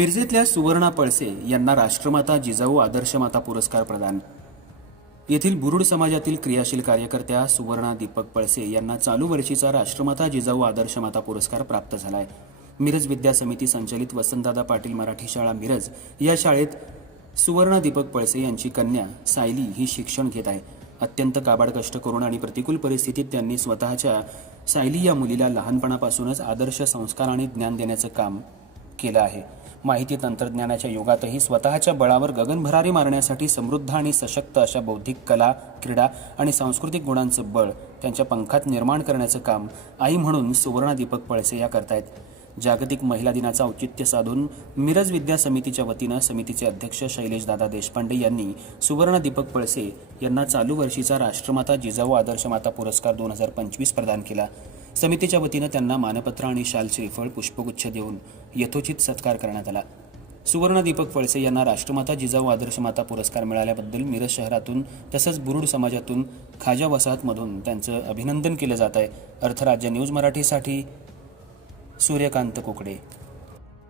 मिरजेतल्या सुवर्णा पळसे यांना राष्ट्रमाता जिजाऊ आदर्श माता पुरस्कार प्रदान। येथील बुरुड समाजातील क्रियाशील कार्यकर्त्या सुवर्णा दीपक पळसे यांना चालू वर्षीचा राष्ट्रमाता जिजाऊ आदर्श माता पुरस्कार प्राप्त झालाय। मिरज विद्या समिती संचालित वसंतदादा पाटील मराठी शाळा मिरज या शाळेत सुवर्णा दीपक पळसे यांची कन्या सायली ही शिक्षण घेत आहे। अत्यंत काबाड कष्ट करून आणि प्रतिकूल परिस्थितीत त्यांनी स्वतःच्या सायली या मुलीला लहानपणापासूनच आदर्श संस्कार आणि ज्ञान देण्याचं काम केलं आहे। माहिती तंत्रज्ञानाच्या युगातही स्वतःच्या बळावर गगनभरारी मारण्यासाठी समृद्ध आणि सशक्त अशा बौद्धिक कला, क्रीडा आणि सांस्कृतिक गुणांचं बळ त्यांच्या पंखात निर्माण करण्याचं काम आई म्हणून सुवर्णा दीपक पळसे या करतायत। जागतिक महिला दिनाचं औचित्य साधून मिरज विद्या समितीच्या वतीनं समितीचे अध्यक्ष शैलेशदादा देशपांडे यांनी सुवर्णा दीपक पळसे यांना चालू वर्षीचा राष्ट्रमाता जिजाऊ आदर्श माता पुरस्कार 2025 प्रदान केला। समितीच्या वतीनं त्यांना मानपत्र आणि शाल श्रीफळ पुष्पगुच्छ देऊन यथोचित सत्कार करण्यात आला। सुवर्णा दीपक पळसे यांना राष्ट्रमाता जिजाऊ आदर्श माता पुरस्कार मिळाल्याबद्दल मिरज शहरातून तसंच बुरुड समाजातून खाजा वसाहतमधून त्यांचं अभिनंदन केलं जात आहे। अर्थराज्य न्यूज मराठीसाठी सूर्यकांत कुकडे।